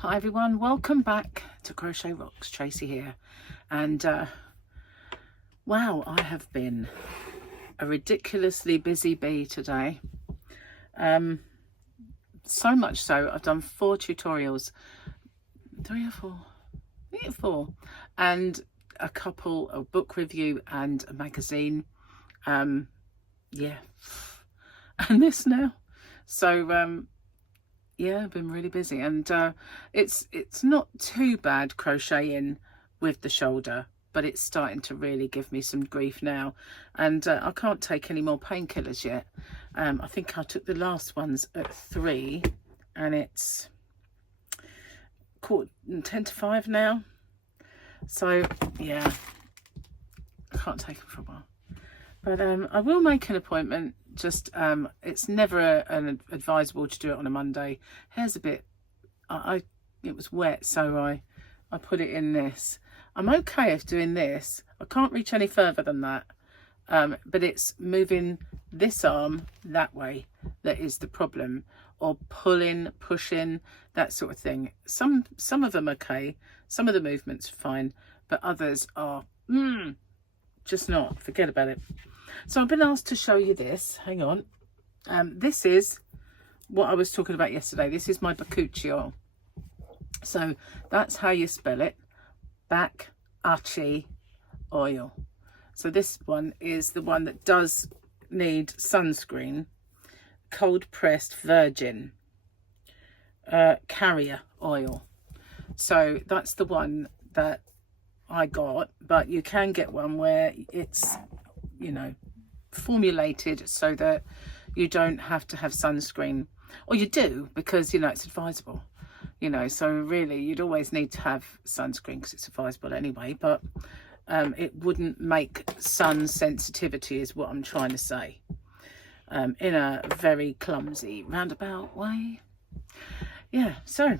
Hi everyone, welcome back to CrochetRocks. Tracy here, and wow, I have been a ridiculously busy bee today. So much so I've done 4 tutorials, 3 or 4, I think 4, and a couple, a book review and a magazine. Yeah, and this now. So yeah, I've been really busy, and it's not too bad crocheting with the shoulder, but it's starting to really give me some grief now, and I can't take any more painkillers yet. I think I took the last ones at 3, and it's 10 to 5 now, so yeah, I can't take them for a while. But I will make an appointment. Just it's never advisable to do it on a Monday. Hair's a bit, it was wet, so I put it in this. I'm okay if doing this. I can't reach any further than that, but it's moving this arm that way that is the problem, or pulling, pushing, that sort of thing. Some of them okay, some of the movements are fine, but others are just not. Forget about it. So I've been asked to show you this. Hang on. This is what I was talking about yesterday. This is my Bakuchiol. So that's how you spell it. Bakuchiol oil. So this one is the one that does need sunscreen. Cold pressed virgin carrier oil. So that's the one that I got, but you can get one where it's, you know, formulated so that you don't have to have sunscreen, or you do, because, you know, it's advisable, you know, so really you'd always need to have sunscreen because it's advisable anyway, but it wouldn't make sun sensitivity, is what I'm trying to say, in a very clumsy roundabout way. Yeah, so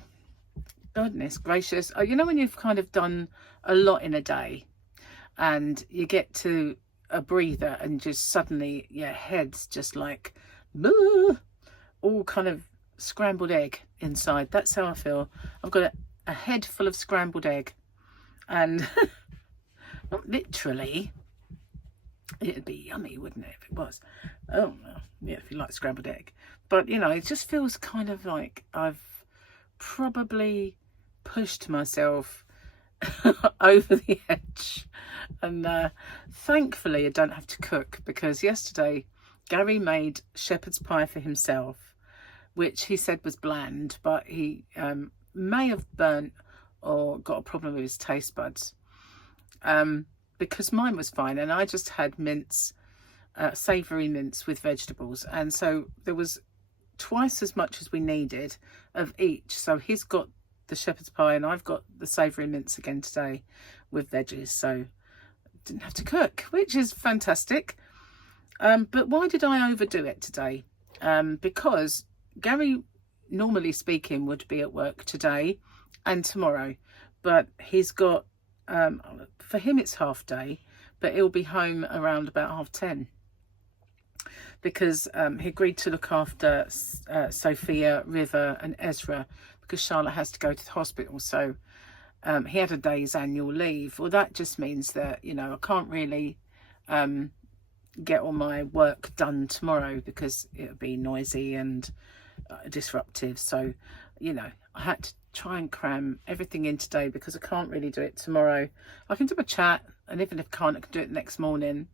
goodness gracious, you know, when you've kind of done a lot in a day and you get to a breather and just suddenly your head's just like all kind of scrambled egg inside. That's how I feel. I've got a head full of scrambled egg, and not literally. It'd be yummy, wouldn't it, if it was? Oh well, yeah, if you like scrambled egg, but you know, it just feels kind of like I've probably pushed myself over the edge. And thankfully I don't have to cook, because yesterday Gary made shepherd's pie for himself, which he said was bland, but he may have burnt or got a problem with his taste buds, because mine was fine, and I just had mince, savory mince with vegetables, and so there was twice as much as we needed of each. So he's got the shepherd's pie and I've got the savory mince again today with veggies, so didn't have to cook, which is fantastic. But why did I overdo it today? Because Gary, normally speaking, would be at work today and tomorrow, but he's got, for him it's half day, but he'll be home around about 10:30, because he agreed to look after Sophia, River and Ezra, because Charlotte has to go to the hospital. So he had a day's annual leave. Well, that just means that, you know, I can't really get all my work done tomorrow, because it would be noisy and disruptive. So, you know, I had to try and cram everything in today, because I can't really do it tomorrow. I can do a chat, and even if I can't, I can do it next morning.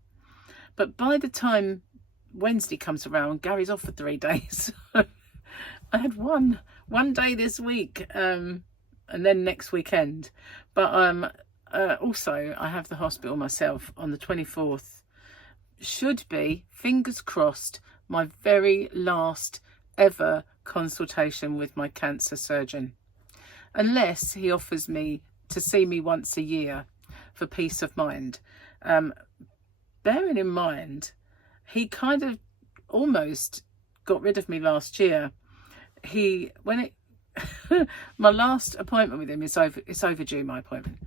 But by the time Wednesday comes around, Gary's off for 3 days. I had one day this week, and then next weekend. But also I have the hospital myself on the 24th. Should be, fingers crossed, my very last ever consultation with my cancer surgeon, unless he offers me to see me once a year for peace of mind. Bearing in mind, he kind of almost got rid of me last year. My last appointment with him is over. It's overdue, my appointment.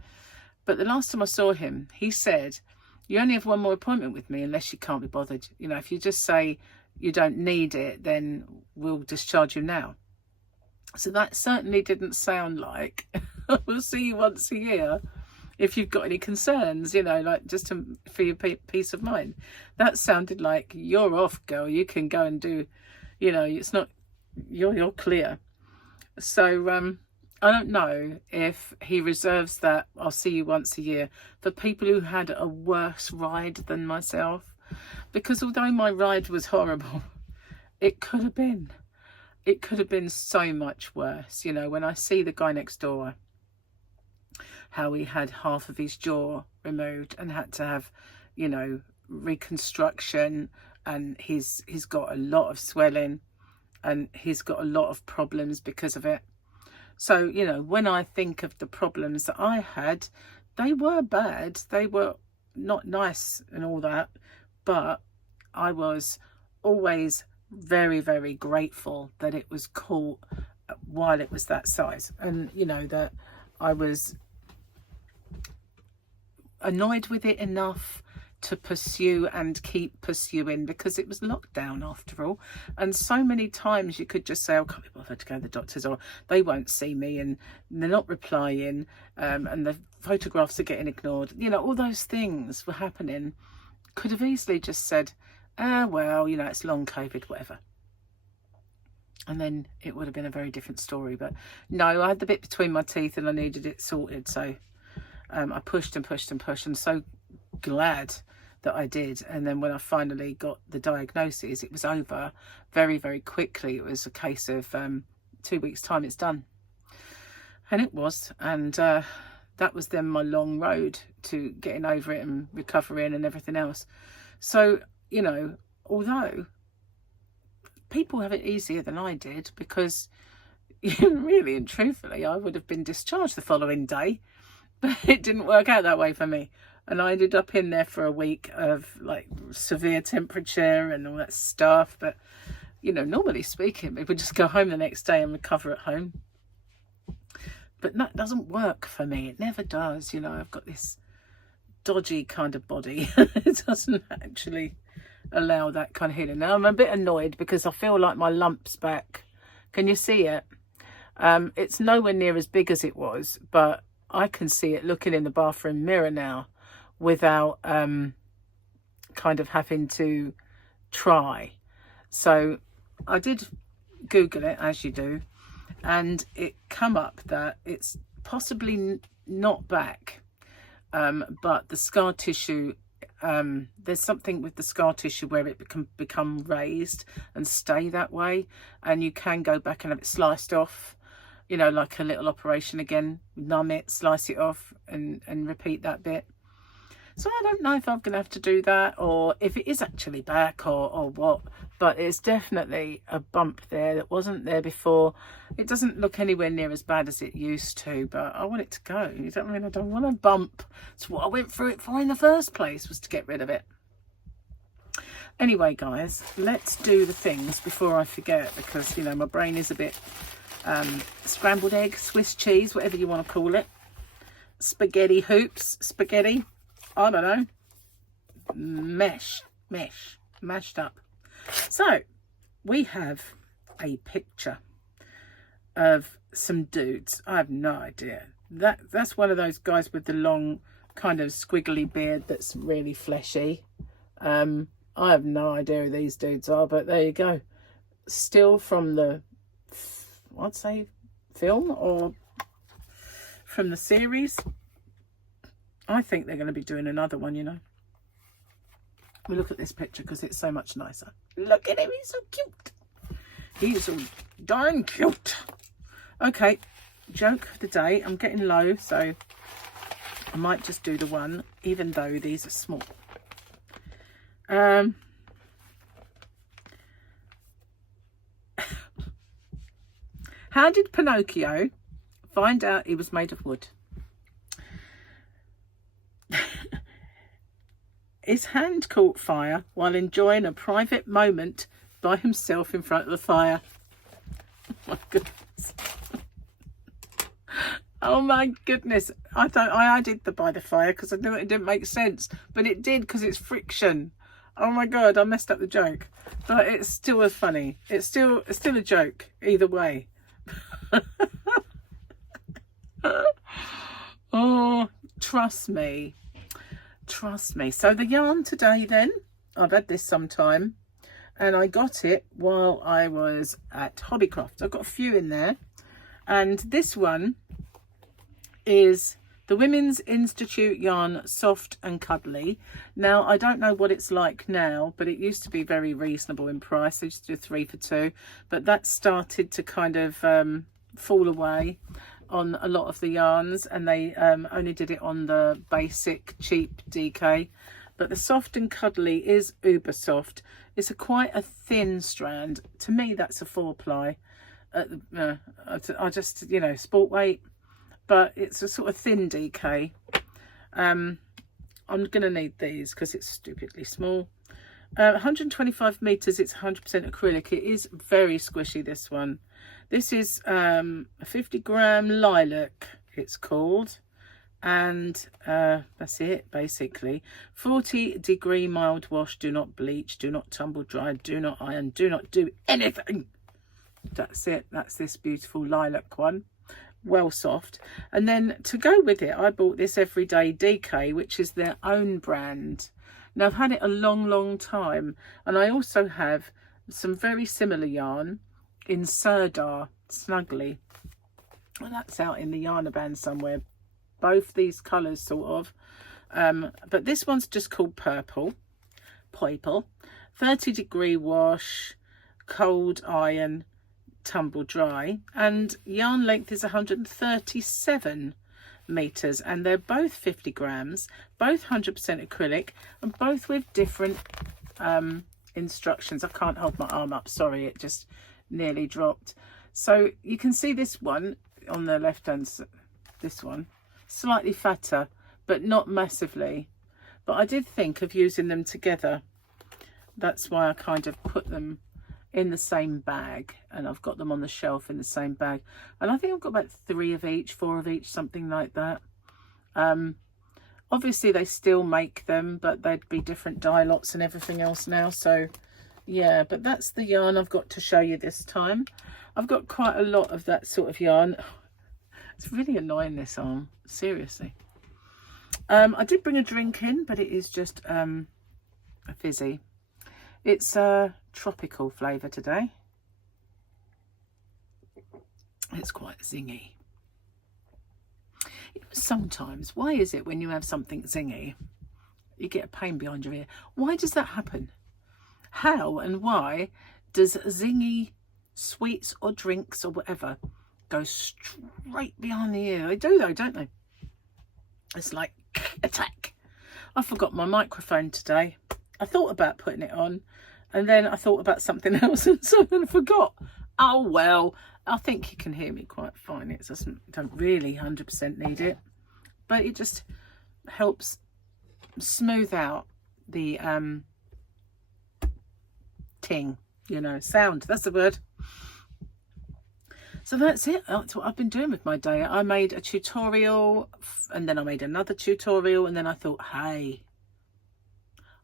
But the last time I saw him, he said, "You only have one more appointment with me unless you can't be bothered. You know, if you just say you don't need it, then we'll discharge you now." So that certainly didn't sound like we'll see you once a year if you've got any concerns, you know, like just for your peace of mind. That sounded like, you're off, girl, you can go and do, you know, it's not, you're clear. So I don't know if he reserves that I'll see you once a year for people who had a worse ride than myself, because although my ride was horrible, it could have been so much worse. You know, when I see the guy next door, how he had half of his jaw removed and had to have, you know, reconstruction, and he's got a lot of swelling and he's got a lot of problems because of it. So, you know, when I think of the problems that I had, they were bad, they were not nice and all that, but I was always very, very grateful that it was caught while it was that size, and you know, that I was annoyed with it enough to pursue and keep pursuing, because it was locked down after all. And so many times you could just say, oh, can't be bothered to go to the doctors, or they won't see me and they're not replying, and the photographs are getting ignored, you know, all those things were happening. Could have easily just said, well, you know, it's long COVID, whatever, and then it would have been a very different story. But no, I had the bit between my teeth and I needed it sorted, so I pushed and pushed and pushed, and so glad that I did. And then when I finally got the diagnosis, it was over very, very quickly. It was a case of 2 weeks time, it's done. And it was, and that was then my long road to getting over it and recovering and everything else. So, you know, although people have it easier than I did, because really and truthfully, I would have been discharged the following day, but it didn't work out that way for me. And I ended up in there for a week of like severe temperature and all that stuff. But, you know, normally speaking, we would just go home the next day and recover at home. But that doesn't work for me. It never does. You know, I've got this dodgy kind of body. It doesn't actually allow that kind of healing. Now I'm a bit annoyed because I feel like my lump's back. Can you see it? It's nowhere near as big as it was, but I can see it looking in the bathroom mirror now without kind of having to try. So I did Google it, as you do, and it come up that it's possibly not back, but the scar tissue, there's something with the scar tissue where it can become raised and stay that way, and you can go back and have it sliced off, you know, like a little operation again, numb it, slice it off, and repeat that bit. So I don't know if I'm going to have to do that, or if it is actually back, or what, but it's definitely a bump there that wasn't there before. It doesn't look anywhere near as bad as it used to, but I want it to go. You know what I mean? I don't want a bump. It's what I went through it for in the first place, was to get rid of it. Anyway, guys, let's do the things before I forget, because, you know, my brain is a bit scrambled egg, Swiss cheese, whatever you want to call it, spaghetti hoops, spaghetti, I don't know, mashed up. So we have a picture of some dudes. I have no idea. That's one of those guys with the long kind of squiggly beard that's really fleshy. I have no idea who these dudes are, but there you go. Still from the, I'd say, film, or from the series. I think they're going to be doing another one, you know. We look at this picture because it's so much nicer. Look at him, he's so cute. He's so darn cute. Okay, joke of the day. I'm getting low, so I might just do the one, even though these are small. How did Pinocchio find out he was made of wood? His hand caught fire while enjoying a private moment by himself in front of the fire. Oh my goodness. Oh my goodness. I added the by the fire because I knew it didn't make sense, but it did because it's friction. Oh my god, I messed up the joke. But it's still as funny. It's still a joke either way. trust me. Trust me. So the yarn today then, I've had this some time, and I got it while I was at Hobbycraft. I've got a few in there, and this one is the Women's Institute yarn, soft and cuddly. Now, I don't know what it's like now, but it used to be very reasonable in price. They used to do 3 for 2, but that started to kind of fall away on a lot of the yarns, and they only did it on the basic cheap DK. But the soft and cuddly is uber soft. It's quite a thin strand. To me, that's a 4-ply. I just, you know, sport weight. But it's a sort of thin DK. I'm going to need these because it's stupidly small. 125 meters, it's 100% acrylic. It is very squishy, this one. This is a 50-gram lilac, it's called. And that's it, basically. 40-degree mild wash. Do not bleach, do not tumble dry, do not iron, do not do anything. That's it. That's this beautiful lilac one. Well soft. And then to go with it, I bought this Everyday DK, which is their own brand. Now, I've had it a long time, and I also have some very similar yarn in Serdar Snuggly, and that's out in the yarn band somewhere. Both these colours, sort of, but this one's just called purple. 30-degree wash, cold iron, tumble dry, and yarn length is 137 meters, and they're both 50 grams, both 100% acrylic, and both with different instructions. I can't hold my arm up, sorry, it just nearly dropped. So you can see this one on the left hand, this one slightly fatter, but not massively. But I did think of using them together. That's why I kind of put them in the same bag, and I've got them on the shelf in the same bag, and I think I've got about 3 of each, 4 of each, something like that. Obviously they still make them, but they'd be different dye lots and everything else now. So yeah, but that's the yarn I've got to show you this time. I've got quite a lot of that sort of yarn. It's really annoying, this arm, seriously. I did bring a drink in, but it is just a fizzy. It's a tropical flavour today. It's quite zingy. Sometimes, why is it when you have something zingy, you get a pain behind your ear? Why does that happen? How and why does zingy sweets or drinks or whatever go straight behind the ear? They do though, don't they? It's like attack. I forgot my microphone today. I thought about putting it on, and then I thought about something else, and so then I forgot. Oh well, I think you can hear me quite fine. It doesn't, don't really 100% need it, but it just helps smooth out the ting, you know, sound. That's the word. So that's it. That's what I've been doing with my day. I made a tutorial, and then I made another tutorial, and then I thought, hey,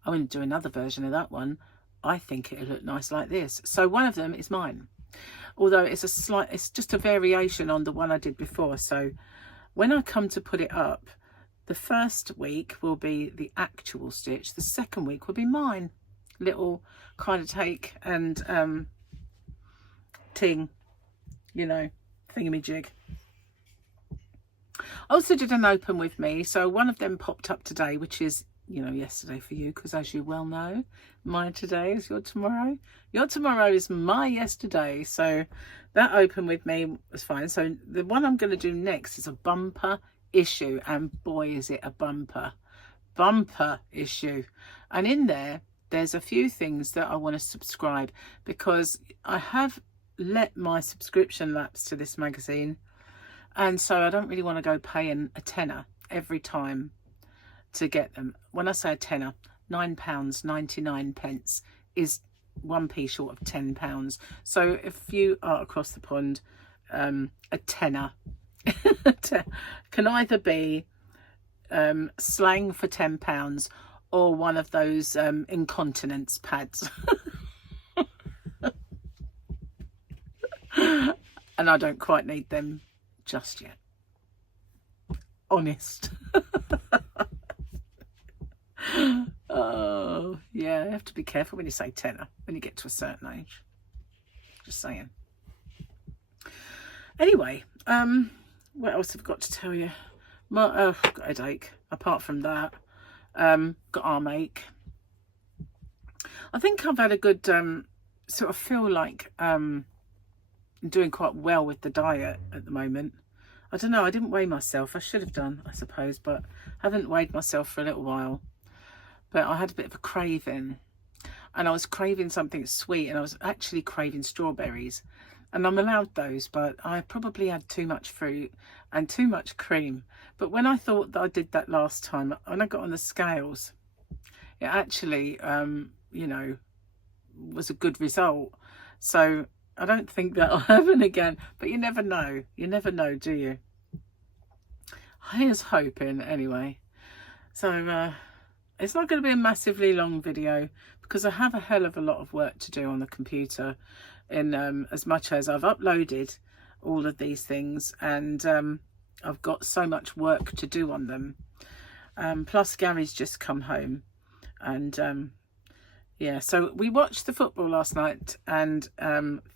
I'm going to do another version of that one. I think it'll look nice like this. So one of them is mine, although it's it's just a variation on the one I did before. So when I come to put it up, the first week will be the actual stitch. The second week will be mine. Little kind of take and ting, you know, thingamajig. I also did an open with me. So one of them popped up today, which is, you know, yesterday for you, because as you well know, my today is your tomorrow. Your tomorrow is my yesterday. So that open with me was fine. So the one I'm going to do next is a bumper issue, and boy is it a bumper issue. And in there's a few things that I want to subscribe, because I have let my subscription lapse to this magazine, and so I don't really want to go paying a tenner every time to get them. When I say a tenner, £9.99 is 1p short of £10. So if you are across the pond, a tenner can either be slang for £10 or one of those incontinence pads. And I don't quite need them just yet. honest. Oh, yeah, you have to be careful when you say tenner, when you get to a certain age. Just saying. Anyway, what else have I got to tell you? I've got a headache. Apart from that, got arm ache. I think I've had a good, sort of feel like I'm doing quite well with the diet at the moment. I don't know, I didn't weigh myself. I should have done, I suppose, but I haven't weighed myself for a little while. But I had a bit of a craving, and I was craving something sweet, and I was actually craving strawberries. And I'm allowed those, but I probably had too much fruit and too much cream. But when I thought that I did that last time, when I got on the scales, it actually, you know, was a good result. So I don't think that'll happen again, but you never know. You never know, do you? Here's hoping, anyway. So it's not going to be a massively long video because I have a hell of a lot of work to do on the computer, in as much as I've uploaded all of these things, and I've got so much work to do on them. Plus Gary's just come home, and yeah, so we watched the football last night, and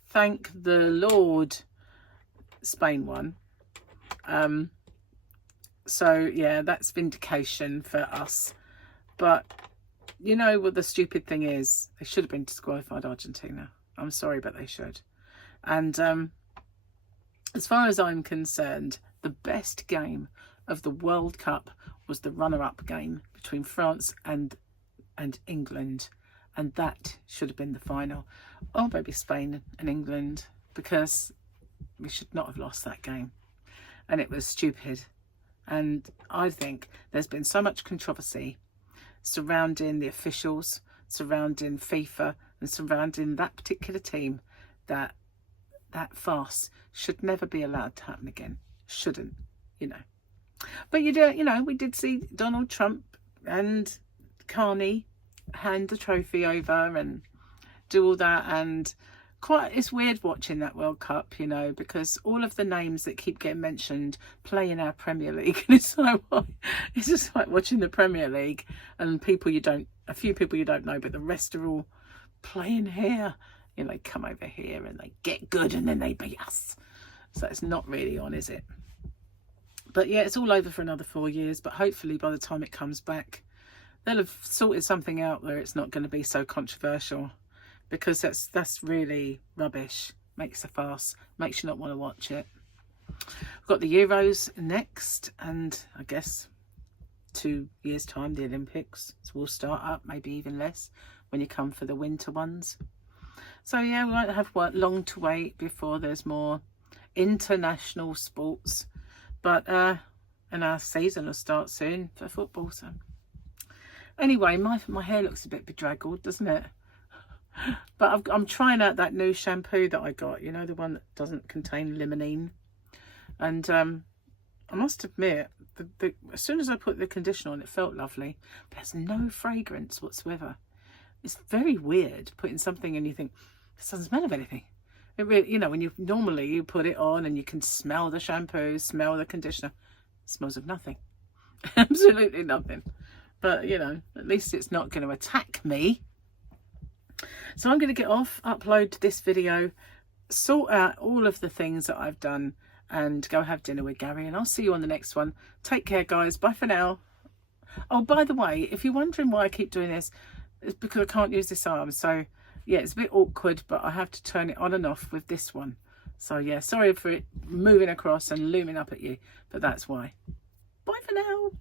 thank the Lord Spain won. So yeah, that's vindication for us. But you know what the stupid thing is? They should have been disqualified, Argentina. I'm sorry, but they should. And as far as I'm concerned, the best game of the World Cup was the runner-up game between France and England. And that should have been the final. Or maybe Spain and England, because we should not have lost that game. And it was stupid. And I think there's been so much controversy surrounding the officials, surrounding FIFA, and surrounding that particular team, that farce should never be allowed to happen again. Shouldn't, you know. But you know, we did see Donald Trump and Carney hand the trophy over and do all that, and it's weird watching that World Cup, you know, because all of the names that keep getting mentioned play in our Premier League, and it's just like watching the Premier League, and a few people you don't know, but the rest are all playing here. You know, they come over here and they get good and then they beat us. So it's not really on, is it? But yeah, it's all over for another 4 years, but hopefully by the time it comes back, they'll have sorted something out where it's not going to be so controversial, because that's really rubbish. Makes a farce, makes you not want to watch it. We've got the Euros next, and I guess 2 years time the Olympics, so we'll start up, maybe even less when you come for the winter ones. So yeah, we won't have long to wait before there's more international sports, but and our season will start soon for football. So anyway, my hair looks a bit bedraggled, doesn't it? But I'm trying out that new shampoo that I got, you know, the one that doesn't contain limonene. And I must admit, as soon as I put the conditioner on, it felt lovely. But there's no fragrance whatsoever. It's very weird putting something and you think, this doesn't smell of anything. It really, you know, when you put it on and you can smell the shampoo, smell the conditioner, it smells of nothing. Absolutely nothing. But, you know, at least it's not going to attack me. So I'm going to get off, upload this video, sort out all of the things that I've done, and go have dinner with Gary, and I'll see you on the next one. Take care, guys. Bye for now. Oh, by the way, if you're wondering why I keep doing this, it's because I can't use this arm. So yeah, it's a bit awkward, but I have to turn it on and off with this one. So yeah, sorry for it moving across and looming up at you, but that's why. Bye for now.